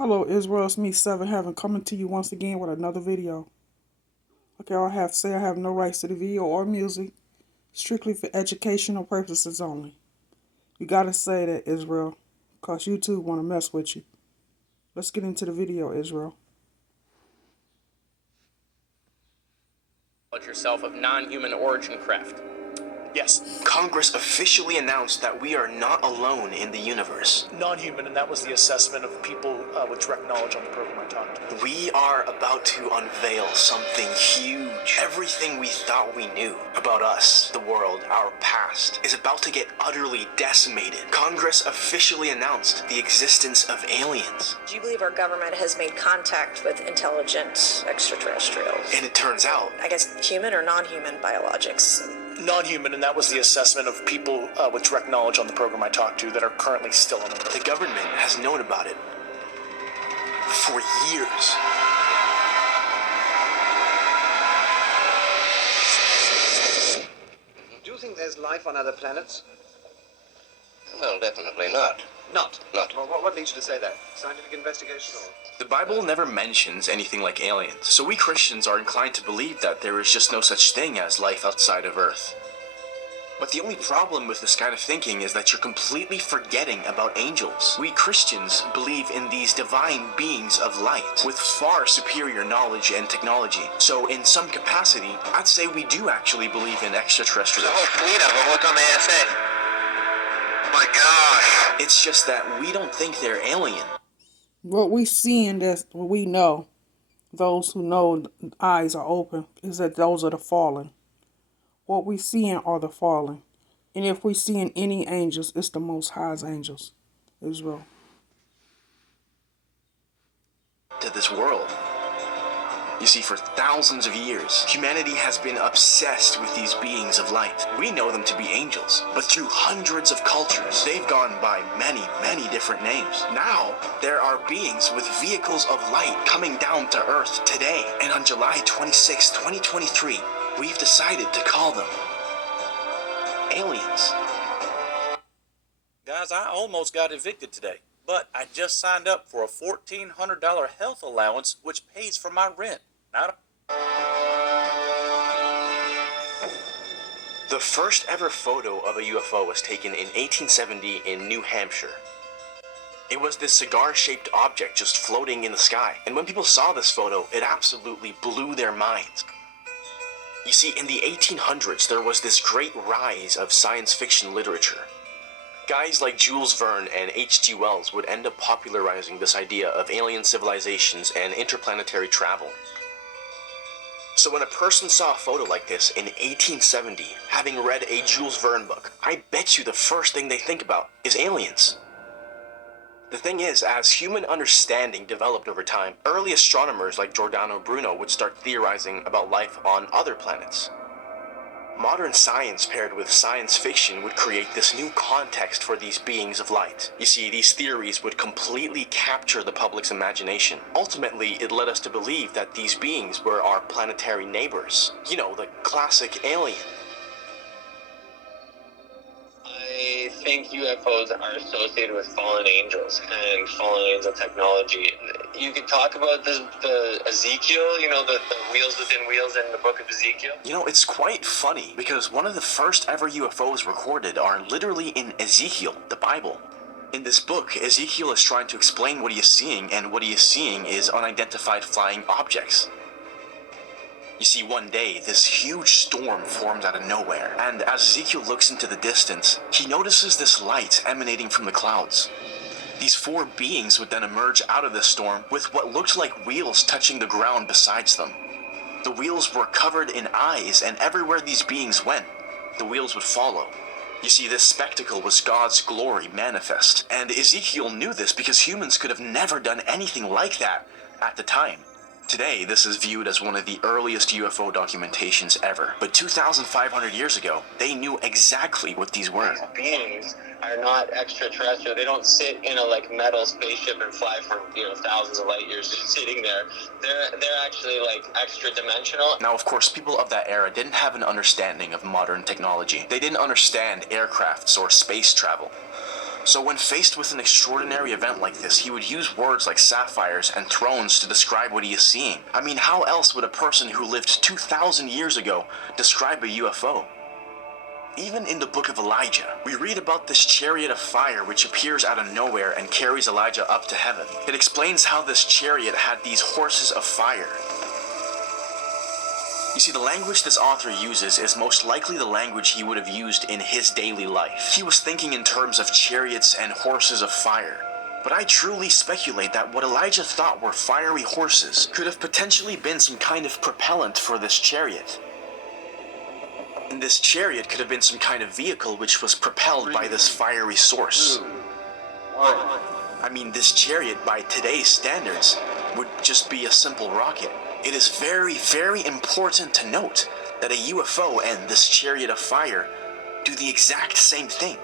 Hello Israel, it's me, Seven Heaven, coming to you once again with another video. Okay, all I have to say, I have no rights to the video or music, strictly for educational purposes only. You gotta say that, Israel, cause YouTube wanna mess with you. Let's get into the video, Israel. Yourself of non-human origin craft. Yes, Congress officially announced that we are not alone in the universe. Non-human, and that was the assessment of people with direct knowledge on the program I talked to. We are about to unveil something huge. Everything we thought we knew about us, the world, our past, is about to get utterly decimated. Congress officially announced the existence of aliens. Do you believe our government has made contact with intelligent extraterrestrials? And it turns out, I guess human or non-human biologics? Non-human, and that was the assessment of people with direct knowledge on the program I talked to that are currently still on the program. the government has known about it for years. Do you think there's life on other planets? Well, definitely not. Not. Not. Well, what leads you to say that? Scientific investigation or? The Bible never mentions anything like aliens, so we Christians are inclined to believe that there is just no such thing as life outside of Earth. But the only problem with this kind of thinking is that you're completely forgetting about angels. We Christians believe in these divine beings of light with far superior knowledge and technology. So in some capacity, I'd say we do actually believe in extraterrestrials. There's a whole fleet of them. Look on the ASA. My gosh. It's just that we don't think they're alien. What we seeing, that's what we know, those who know eyes are open, is that those are the fallen. What we seeing are the fallen. And if we seeing any angels, it's the Most High's angels, Israel. To this world. You see, for thousands of years, humanity has been obsessed with these beings of light. We know them to be angels, but through hundreds of cultures, they've gone by many, many different names. Now, there are beings with vehicles of light coming down to Earth today. And on July 26, 2023, we've decided to call them aliens. Guys, I almost got evicted today, but I just signed up for a $1,400 health allowance, which pays for my rent. The first ever photo of a UFO was taken in 1870 in New Hampshire. It was this cigar-shaped object just floating in the sky, and when people saw this photo, it absolutely blew their minds. You see, in the 1800s, there was this great rise of science fiction literature. Guys like Jules Verne and H.G. Wells would end up popularizing this idea of alien civilizations and interplanetary travel. So when a person saw a photo like this in 1870, having read a Jules Verne book, I bet you the first thing they think about is aliens. The thing is, as human understanding developed over time, early astronomers like Giordano Bruno would start theorizing about life on other planets. Modern science paired with science fiction would create this new context for these beings of light. You see, these theories would completely capture the public's imagination. Ultimately, it led us to believe that these beings were our planetary neighbors. You know, the classic alien. I think UFOs are associated with fallen angels and fallen angel technology. You could talk about the Ezekiel, you know, the wheels within wheels in the book of Ezekiel. You know, it's quite funny, because one of the first ever UFOs recorded are literally in Ezekiel, the Bible. In this book, Ezekiel is trying to explain what he is seeing, and what he is seeing is unidentified flying objects. You see, one day, this huge storm forms out of nowhere, and as Ezekiel looks into the distance, he notices this light emanating from the clouds. These four beings would then emerge out of the storm with what looked like wheels touching the ground besides them. The wheels were covered in eyes, and everywhere these beings went, the wheels would follow. You see, this spectacle was God's glory manifest, and Ezekiel knew this because humans could have never done anything like that at the time. Today, this is viewed as one of the earliest UFO documentations ever, but 2,500 years ago, they knew exactly what these were. These beings are not extraterrestrial. They don't sit in a like metal spaceship and fly for, you know, thousands of light years just sitting there. They're actually like extra dimensional. Now, of course, people of that era didn't have an understanding of modern technology. They didn't understand aircrafts or space travel. So when faced with an extraordinary event like this, he would use words like sapphires and thrones to describe what he is seeing. I mean, how else would a person who lived 2,000 years ago describe a UFO? Even in the book of Elijah, we read about this chariot of fire which appears out of nowhere and carries Elijah up to heaven. It explains how this chariot had these horses of fire. You see, the language this author uses is most likely the language he would have used in his daily life. He was thinking in terms of chariots and horses of fire. But I truly speculate that what Elijah thought were fiery horses could have potentially been some kind of propellant for this chariot. And this chariot could have been some kind of vehicle which was propelled by this fiery source. I mean, this chariot, by today's standards, would just be a simple rocket. It is very, very important to note that a UFO and this chariot of fire do the exact same thing.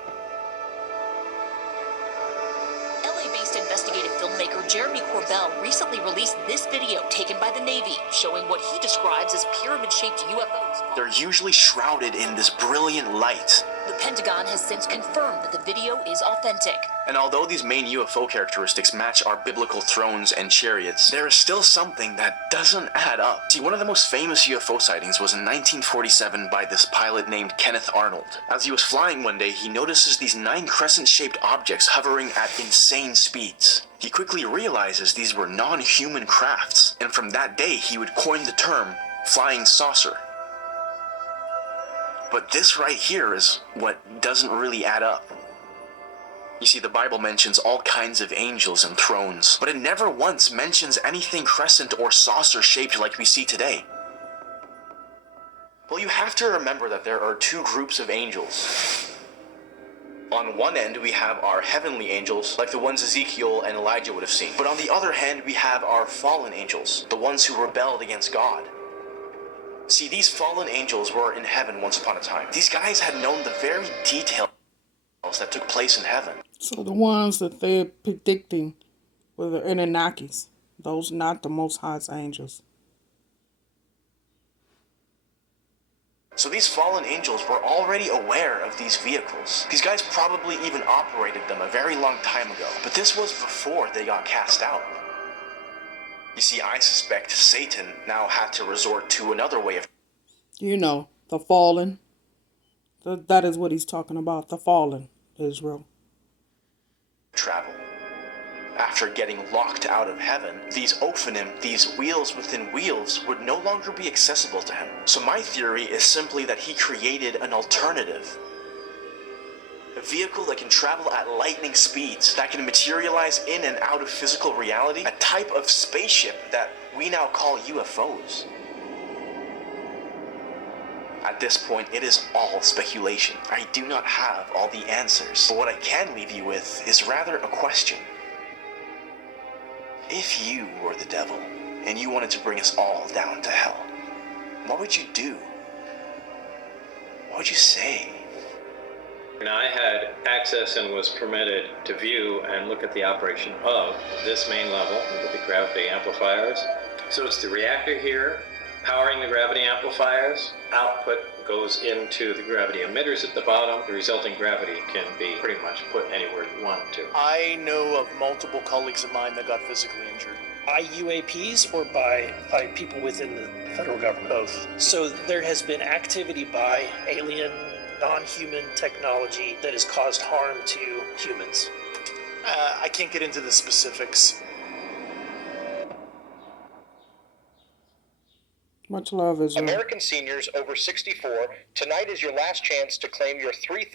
LA-based investigative filmmaker Jeremy Corbell recently released this video taken by the Navy, showing what he describes as pyramid-shaped UFOs. They're usually shrouded in this brilliant light. The Pentagon has since confirmed that the video is authentic. And although these main UFO characteristics match our biblical thrones and chariots, there is still something that doesn't add up. See, one of the most famous UFO sightings was in 1947 by this pilot named Kenneth Arnold. As he was flying one day, he notices these 9 crescent-shaped objects hovering at insane speeds. He quickly realizes these were non-human crafts, and from that day he would coin the term flying saucer. But this right here is what doesn't really add up. You see, the Bible mentions all kinds of angels and thrones, but it never once mentions anything crescent or saucer shaped like we see today. Well, you have to remember that there are 2 groups of angels. On one end, we have our heavenly angels, like the ones Ezekiel and Elijah would have seen. But on the other hand, we have our fallen angels, the ones who rebelled against God. See, these fallen angels were in heaven once upon a time. These guys had known the very details that took place in heaven. So the ones that they're predicting were the Anunnakis. Those not the Most High's angels. So these fallen angels were already aware of these vehicles. These guys probably even operated them a very long time ago. But this was before they got cast out. You see, I suspect Satan now had to resort to another way of... You know, the fallen. That is what he's talking about, the fallen Israel. ...travel. After getting locked out of heaven, these Ophanim, these wheels within wheels, would no longer be accessible to him. So my theory is simply that he created an alternative. A vehicle that can travel at lightning speeds, that can materialize in and out of physical reality, a type of spaceship that we now call UFOs. At this point, it is all speculation. I do not have all the answers, but what I can leave you with is rather a question. If you were the devil, and you wanted to bring us all down to hell, what would you do? What would you say? And I had access and was permitted to view and look at the operation of this main level, look at the gravity amplifiers. So it's the reactor here, powering the gravity amplifiers. Output goes into the gravity emitters at the bottom. The resulting gravity can be pretty much put anywhere you want it to. I know of multiple colleagues of mine that got physically injured. By UAPs or by people within the federal government? Both. So there has been activity by alien, non-human technology that has caused harm to humans. I can't get into the specifics. Much love, Israel. American seniors over 64, tonight is your last chance to claim your $3,000